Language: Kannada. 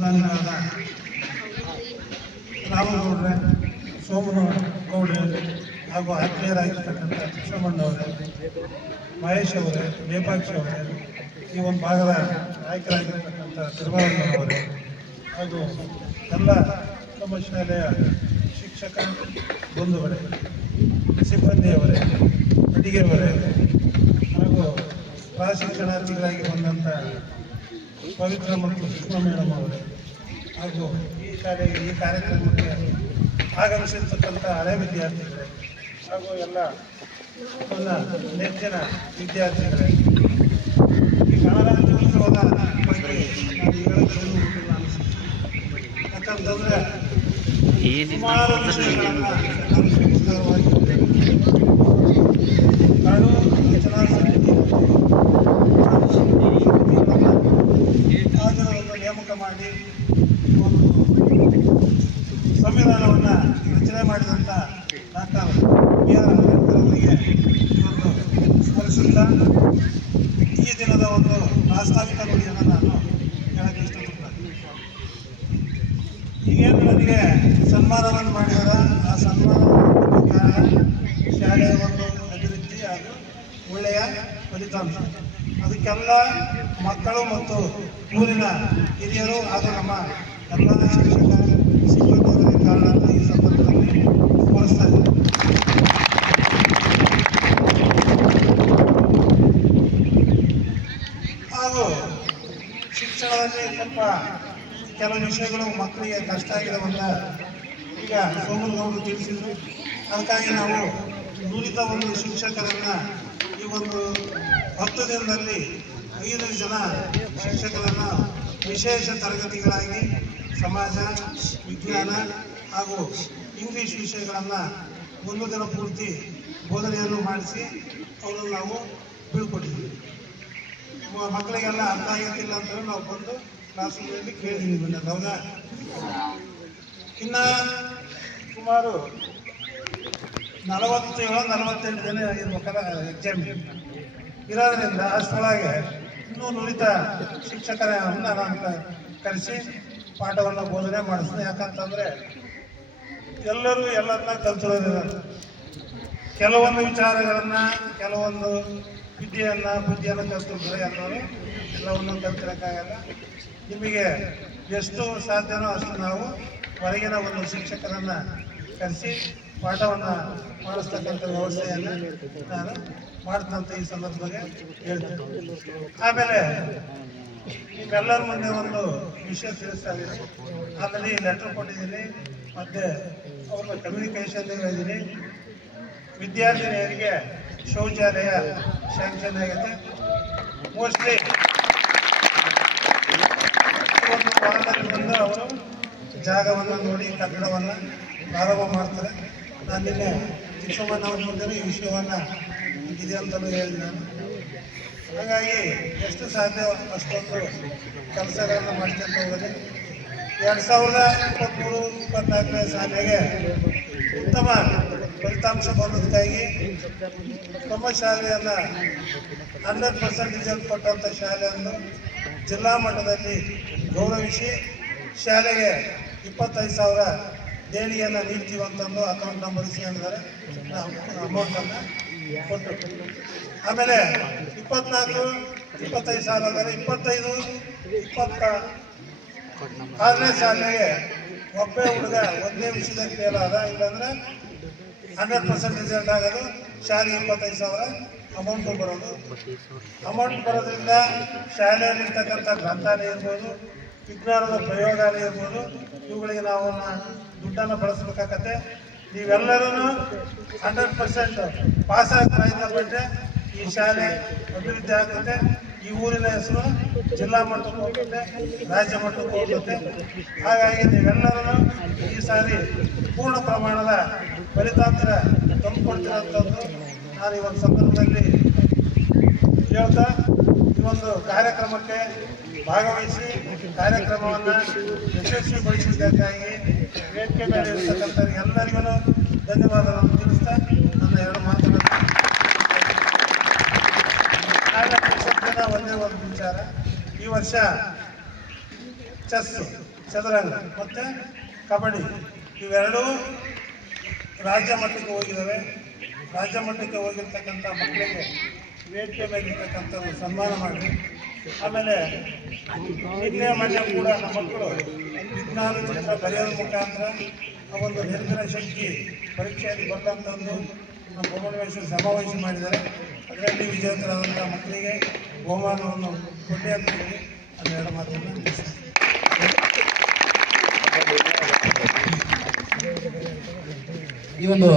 ಪ್ರಧಾನಿಗಳಾದ ರಾಮಗೌಡ್ರೆ ಸೋಮನ ಗೌಡ್ರೆ ಹಾಗೂ ಆತ್ಮೀಯರಾಗಿರ್ತಕ್ಕಂಥ ಕೃಷ್ಣಮಣ್ಣವರೇ ಮಹೇಶ್ ಅವರೇ, ನೇಪಾಕ್ಷಿ ಅವರೇ, ಈ ಒಂದು ಭಾಗದ ನಾಯಕರಾಗಿರ್ತಕ್ಕಂಥ ತಿರುಮಲಮ್ಮನವರೇ ಹಾಗೂ ಎಲ್ಲ ನಮ್ಮ ಶಾಲೆಯ ಶಿಕ್ಷಕ ಬಂಧುಗಳೇ ಸಿಬ್ಬಂದಿಯವರೇ ಅಡಿಗೆಯವರೇ ಹಾಗೂ ಪ್ರಾಶಿಕ್ಷಣಾರ್ಥಿಗಳಾಗಿ ಬಂದಂಥ ಪವಿತ್ರ ಮತ್ತು ಕೃಷ್ಣ ಮೇಡಮ್ ಅವರೇ. ಹಾಗೂ ಈ ಶಾಲೆಗೆ ಈ ಕಾರ್ಯಕ್ರಮಕ್ಕೆ ಆಗಮಿಸಿರ್ತಕ್ಕಂಥ ಹಳೆ ವಿದ್ಯಾರ್ಥಿಗಳೇ ಹಾಗೂ ಎಲ್ಲ ನನ್ನ ನೆಚ್ಚಿನ ವಿದ್ಯಾರ್ಥಿಗಳೇ. ಈ ಗಣರಾಜ್ಯೋತ್ಸವದ ಬಗ್ಗೆ ನಾನು ಮುಖ್ಯ ಅನಿಸುತ್ತೆ. ಯಾಕಂತಂದ್ರೆ ಸುಮಾರು ವಿಷಯಗಳನ್ನ ಎಲ್ಲರೂ ವಿಸ್ತಾರವಾಗಿ ಕಾನೂನು ರಚನಾ ಸಮಿತಿ ಅದನ್ನು ನೇಮಕ ಮಾಡಿ ಒಂದು ಸಂವಿಧಾನವನ್ನು ರಚನೆ ಮಾಡಿದಂಥ ಡಾಕ್ಟರ್ ಬಿ ಆರ್ ಅಂಬೇಡ್ಕರ್ ಅವರಿಗೆ ಇವತ್ತು ಸ್ಮರಿಸುತ್ತಾ ಈ ದಿನದ ಒಂದು ಪ್ರಾಸ್ತಾವಿಕ ನುಡಿಯನ್ನು ನಾನು ಹೇಳಕ್ಕೆ ಇಷ್ಟಪಡ್ತೀನಿ ಈಗೇನು ನನಗೆ ಸನ್ಮಾನವನ್ನು ಮಾಡಿದಾರ? ಆ ಸನ್ಮಾನ ಶಾಲೆಯ ಒಂದು ಅಭಿವೃದ್ಧಿ ಹಾಗೂ ಒಳ್ಳೆಯ ಫಲಿತಾಂಶ. ಅದಕ್ಕೆಲ್ಲ ಮಕ್ಕಳು ಮತ್ತು ಊರಿನ ಹಿರಿಯರು ಹಾಗೂ ನಮ್ಮ ಎಲ್ಲ ಶಿಕ್ಷಕ ಸಿಬ್ಬಂದಿಗಳ ಈ ಹಾಗೂ ಸ್ವಲ್ಪ ಕೆಲವು ವಿಷಯಗಳು ಮಕ್ಕಳಿಗೆ ಕಷ್ಟ ಆಗಿರೋವನ್ನ ಈಗ ಸೋಮನಗೌಡರು ತಿಳಿಸಿದ್ರು. ಅದಕ್ಕಾಗಿ ನಾವು ನುರಿತ ಒಂದು ಶಿಕ್ಷಕರನ್ನ ಈ ಒಂದು ಹತ್ತು ದಿನದಲ್ಲಿ ಐದು ಜನ ಶಿಕ್ಷಕರನ್ನ ವಿಶೇಷ ತರಗತಿಗಳಾಗಿ ಸಮಾಜ, ವಿಜ್ಞಾನ ಹಾಗೂ ಇಂಗ್ಲಿಷ್ ವಿಷಯಗಳನ್ನು ಒಂದು ದಿನ ಪೂರ್ತಿ ಬೋಧನೆಯನ್ನು ಮಾಡಿಸಿ ಅವರನ್ನು ನಾವು ಬೀಳ್ಕೊಟ್ಟಿದ್ದೀವಿ ಮಕ್ಕಳಿಗೆಲ್ಲ ಅರ್ಥ ಆಗಿರ್ತಿಲ್ಲ ಅಂತೇಳಿ ನಾವು ಬಂದು ಕ್ಲಾಸ್ ರೂಮಲ್ಲಿ ಕೇಳಿದ್ವಿ ಬಂದ ಹೌದಾ? ಇನ್ನ ಸುಮಾರು ನಲವತ್ತೇಳು ನಲವತ್ತೆಂಟು ಜನ ಇರ್ಬೇಕಲ್ಲ ಎಕ್ಸಾಮ್ ಇರೋದ್ರಿಂದ ಅಷ್ಟರೊಳಗೆ ಇನ್ನೂ ನುರಿತ ಶಿಕ್ಷಕರನ್ನು ನಾನು ಕರೆಸಿ ಪಾಠವನ್ನು ಬೋಧನೆ ಮಾಡಿಸ್ತೀನಿ ಯಾಕಂತಂದ್ರೆ ಎಲ್ಲರೂ ಎಲ್ಲರನ್ನ ಕಲ್ತಿರೋದಿಲ್ಲ ಕೆಲವೊಂದು ವಿಚಾರಗಳನ್ನ, ಕೆಲವೊಂದು ವಿದ್ಯೆಯನ್ನ, ಬುದ್ಧಿಯನ್ನು ಕಲ್ತಿರ್ತಾರೆ ಎಲ್ಲರೂ ಎಲ್ಲವನ್ನು ಕಲ್ತಿರೋಕ್ಕಾಗಲ್ಲ. ನಿಮಗೆ ಎಷ್ಟು ಸಾಧ್ಯನೋ ಅಷ್ಟು ನಾವು ಹೊರಗಿನ ಒಂದು ಶಿಕ್ಷಕರನ್ನ ಕರೆಸಿ ಪಾಠವನ್ನು ಮಾಡಿಸ್ತಕ್ಕಂಥ ವ್ಯವಸ್ಥೆಯನ್ನು ನಾನು ಮಾಡ್ತಂತ ಈ ಸಂದರ್ಭದಲ್ಲಿ ಹೇಳ್ತೇನೆ. ಆಮೇಲೆ ನಿಮ್ಮೆಲ್ಲರ ಮುಂದೆ ಒಂದು ವಿಷಯ ತಿಳಿಸ್ತಾ ಇದ್ದೀನಿ. ಆಮೇಲೆ ಲೆಟರ್ ಕೊಟ್ಟಿದ್ದೀನಿ, ಮತ್ತು ಅವ್ರನ್ನ ಕಮ್ಯುನಿಕೇಷನ್ ಹೇಳಿದ್ದೀನಿ. ವಿದ್ಯಾರ್ಥಿನಿಯರಿಗೆ ಶೌಚಾಲಯ ಶಾಂಕ್ಷನ್ ಆಗುತ್ತೆ. ಮೋಸ್ಟ್ಲಿ ಒಂದು ವಾರದಲ್ಲಿ ಬಂದು ಅವರು ಜಾಗವನ್ನು ನೋಡಿ, ಕಟ್ಟಡವನ್ನು ಪ್ರಾರಂಭ ಮಾಡ್ತಾರೆ. ನಾನು ನಿನ್ನೆ ಮುಂದೆ ಈ ವಿಷಯವನ್ನು ಇದೆ ಅಂತಲೂ ಹೇಳಿದೆ ನಾನು ಹಾಗಾಗಿ ಎಷ್ಟು ಸಾಧ್ಯ ಅಷ್ಟೊಂದು ಕೆಲಸಗಳನ್ನು ಮಾಡ್ಕೊಂತ ಹೋಗೋದು. ಎರಡು ಸಾವಿರದ ಇಪ್ಪತ್ತ್ಮೂರು ಇಪ್ಪತ್ತ್ನಾಲ್ಕನೇ ಸಾಲಿಗೆ ಉತ್ತಮ ಫಲಿತಾಂಶ ಬರೋದಕ್ಕಾಗಿ ನಮ್ಮ ಶಾಲೆಯನ್ನು ಹಂಡ್ರೆಡ್ ಪರ್ಸೆಂಟ್ ರಿಸಲ್ಟ್ ಕೊಟ್ಟಂಥ ಶಾಲೆಯನ್ನು ಜಿಲ್ಲಾ ಮಟ್ಟದಲ್ಲಿ ಗೌರವಿಸಿ ಶಾಲೆಗೆ ಇಪ್ಪತ್ತೈದು ಸಾವಿರ ದೇಣಿಗೆಯನ್ನು ನೀಡ್ತೀವಿ ಅಂತಂದು ಅಕೌಂಟ್ ನಂಬರ್ ಇಸ್ಕೊಂಡಿದ್ದಾರೆ. ಅಮೌಂಟನ್ನು ಆಮೇಲೆ ಇಪ್ಪತ್ನಾಲ್ಕು, ಇಪ್ಪತ್ತೈದು ಸಾವಿರ ಅಂದರೆ ಇಪ್ಪತ್ತೈದು, ಇಪ್ಪತ್ತ. ಆರನೇ ಸಾಲಿಗೆ ಒಬ್ಬೇ ಹುಡುಗ ಒಂದೇ ವಿಷಯದಲ್ಲಿ ಫೇಲ್ ಆದ, ಇಲ್ಲಾಂದ್ರೆ ಹಂಡ್ರೆಡ್ ಪರ್ಸೆಂಟ್ ರಿಸಲ್ಟ್ ಆಗೋದು, ಶಾಲೆಗೆ ಇಪ್ಪತ್ತೈದು ಸಾವಿರ ಅಮೌಂಟು ಬರೋದು. ಅಮೌಂಟ್ ಬರೋದ್ರಿಂದ ಶಾಲೆಯಲ್ಲಿರ್ತಕ್ಕಂಥ ಗ್ರಂಥಾಲಯ ಇರ್ಬೋದು, ವಿಜ್ಞಾನದ ಪ್ರಯೋಗಾಲಯ ಇರ್ಬೋದು, ಇವುಗಳಿಗೆ ನಾವು ದುಡ್ಡನ್ನು ಬಳಸಬೇಕಾಗತ್ತೆ. ನೀವೆಲ್ಲರೂ ಹಂಡ್ರೆಡ್ ಪರ್ಸೆಂಟ್ ಪಾಸ್ ಪ್ರಯತ್ನ ಈ ಶಾಲೆ ಅಭಿವೃದ್ಧಿ ಆಗುತ್ತೆ. ಈ ಊರಿನ ಹೆಸರು ಜಿಲ್ಲಾ ಮಟ್ಟಕ್ಕೆ ಹೋಗುತ್ತೆ, ರಾಜ್ಯ ಮಟ್ಟಕ್ಕೆ ಹೋಗುತ್ತೆ. ಹಾಗಾಗಿ ನೀವೆಲ್ಲರೂ ಈ ಸಾರಿ ಪೂರ್ಣ ಪ್ರಮಾಣದ ಫಲಿತಾಂಶ ತಂದುಕೊಡ್ತಿರೋಂಥದ್ದು ನಾನು ಈ ಒಂದು ಸಂದರ್ಭದಲ್ಲಿ ಹೇಳ್ತಾ ಈ ಒಂದು ಕಾರ್ಯಕ್ರಮಕ್ಕೆ ಭಾಗವಹಿಸಿ ಕಾರ್ಯಕ್ರಮವನ್ನು ಯಶಸ್ವಿಗೊಳಿಸಿದ್ದಕ್ಕಾಗಿ ವೇದಿಕೆ ಮೇಲೆ ಇರ್ತಕ್ಕಂಥ ಎಲ್ಲರಿಗೂ ಧನ್ಯವಾದಗಳನ್ನು ತಿಳಿಸ್ತಾ ನನ್ನ ಎರಡು ಮಾತುಗಳನ್ನು ನಾಳೆ ಒಂದೇ ಒಂದು ವಿಚಾರ. ಈ ವರ್ಷ ಚೆಸ್ ಚದುರಂಗ ಮತ್ತು ಕಬಡ್ಡಿ ಇವೆರಡೂ ರಾಜ್ಯ ಮಟ್ಟಕ್ಕೆ ಹೋಗಿದ್ದಾವೆ ರಾಜ್ಯ ಮಟ್ಟಕ್ಕೆ ಹೋಗಿರ್ತಕ್ಕಂಥ ಮಕ್ಕಳಿಗೆ ವೇದಿಕೆ ಮೇಲಿರ್ತಕ್ಕಂಥದ್ದು ಸನ್ಮಾನ ಮಾಡಿ ಆಮೇಲೆ ನಿನ್ನೆ ಮೊನ್ನೆ ಕೂಡ ನಮ್ಮ ಮಕ್ಕಳು ವಿಜ್ಞಾನ ಚಿತ್ರ ಬರೆಯೋದ್ರ ಮುಖಾಂತರ ಆ ಒಂದು ನಿರಂತರ ಶಕ್ತಿ ಪರೀಕ್ಷೆಯಲ್ಲಿ ಬರ್ತಂಥದ್ದು ನಮ್ಮ ಬಹುಮಾನವೇಶ್ವರ ಸಮಾವೇಶ ಮಾಡಿದ್ದಾರೆ ಅದರಲ್ಲಿ ವಿಜೇತರಾದಂಥ ಮಕ್ಕಳಿಗೆ ಬಹುಮಾನವನ್ನು ಕೊಟ್ಟೆ ಅಂತ ಹೇಳಿ ಅದೆರಡು ಮಾತನ್ನು. ಈ ಒಂದು